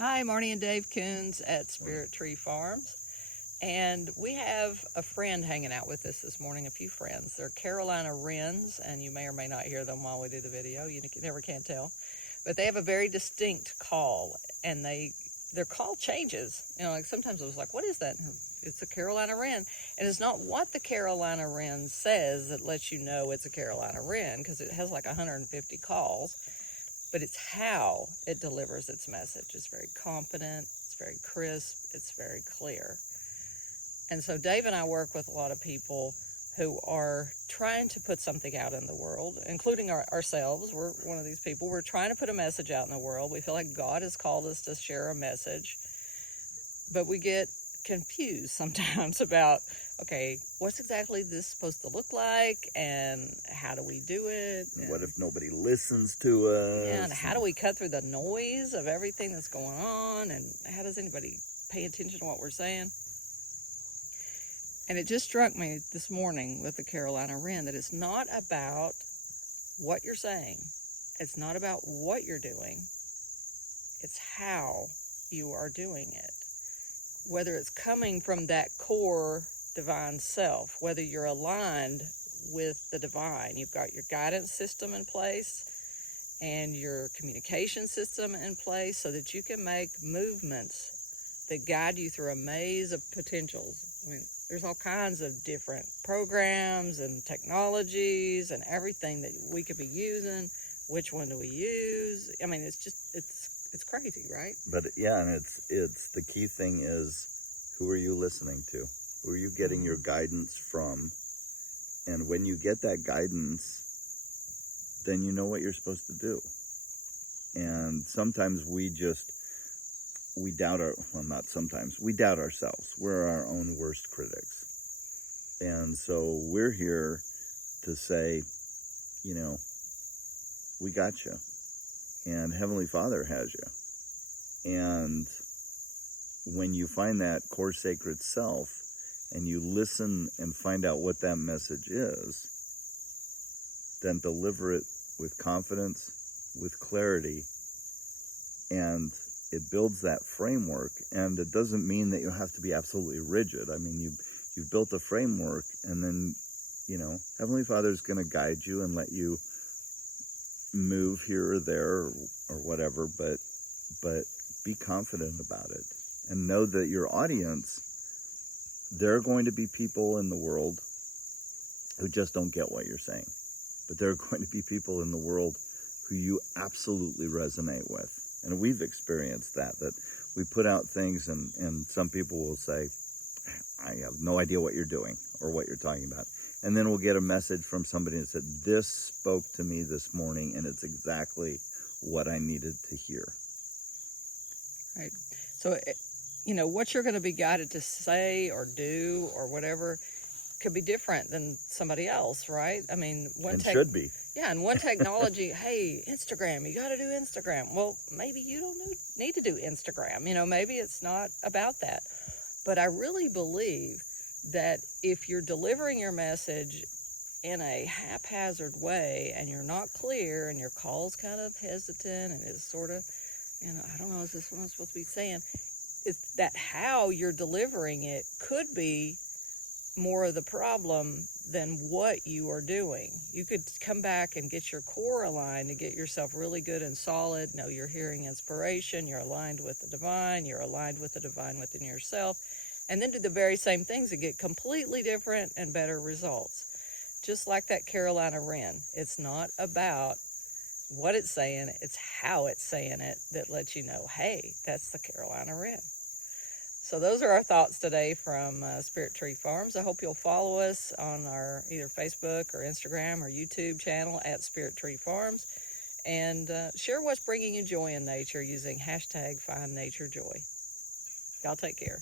Hi, Marnie and Dave Coons at Spirit Tree Farms. And we have a friend hanging out with us this morning, a few friends. They're Carolina Wrens, and you may or may not hear them while we do the video. You never can tell. But they have a very distinct call, and their call changes. Like sometimes I was like, what is that? It's a Carolina Wren. And it's not what the Carolina Wren says that lets you know it's a Carolina Wren, because it has like 150 calls. But it's how it delivers its message. It's very confident, it's very crisp, it's very clear. And so Dave and I work with a lot of people who are trying to put something out in the world, including ourselves. We're one of these people. We're trying to put a message out in the world. We feel like God has called us to share a message, but we get confused sometimes about, okay, what's exactly this supposed to look like, and how do we do it? And what if nobody listens to us? Yeah, and how do we cut through the noise of everything that's going on, and how does anybody pay attention to what we're saying? And it just struck me this morning with the Carolina Wren that it's not about what you're saying. It's not about what you're doing. It's how you are doing it. Whether it's coming from that core divine self, whether you're aligned with the divine. You've got your guidance system in place and your communication system in place so that you can make movements that guide you through a maze of potentials. I mean, there's all kinds of different programs and technologies and everything that we could be using. Which one do we use? I mean, it's crazy, right? But yeah, and it's the key thing is, who are you listening to? Who are you getting your guidance from? And when you get that guidance, then you know what you're supposed to do. And sometimes we doubt we doubt ourselves. We're our own worst critics. And so we're here to say, we got you. And Heavenly Father has you. And when you find that core sacred self and you listen and find out what that message is, then deliver it with confidence, with clarity, and it builds that framework. And it doesn't mean that you have to be absolutely rigid. I mean, you've built a framework, and then, Heavenly Father is going to guide you and let you move here or there or whatever, but be confident about it. And know that your audience, there are going to be people in the world who just don't get what you're saying. But there are going to be people in the world who you absolutely resonate with. And we've experienced that we put out things and some people will say, I have no idea what you're doing or what you're talking about. And then we'll get a message from somebody that said, this spoke to me this morning and it's exactly what I needed to hear. Right. So, what you're going to be guided to say or do or whatever could be different than somebody else, right? I mean, should be. Yeah, and one technology, hey, Instagram, you got to do Instagram. Well, maybe you don't need to do Instagram. Maybe it's not about that. But I really believe that if you're delivering your message in a haphazard way and you're not clear and your call's kind of hesitant and is sort of, I don't know, is this what I'm supposed to be saying? It's that how you're delivering it could be more of the problem than what you are doing. You could come back and get your core aligned and get yourself really good and solid. Know you're hearing inspiration, you're aligned with the divine within yourself, and then do the very same things and get completely different and better results. Just like that Carolina Wren. It's not about what it's saying, it's how it's saying it that lets you know, hey, that's the Carolina Wren. So those are our thoughts today from Spirit Tree Farms. I hope you'll follow us on our either Facebook or Instagram or YouTube channel at Spirit Tree Farms, and share what's bringing you joy in nature using #FindNatureJoy. Y'all take care.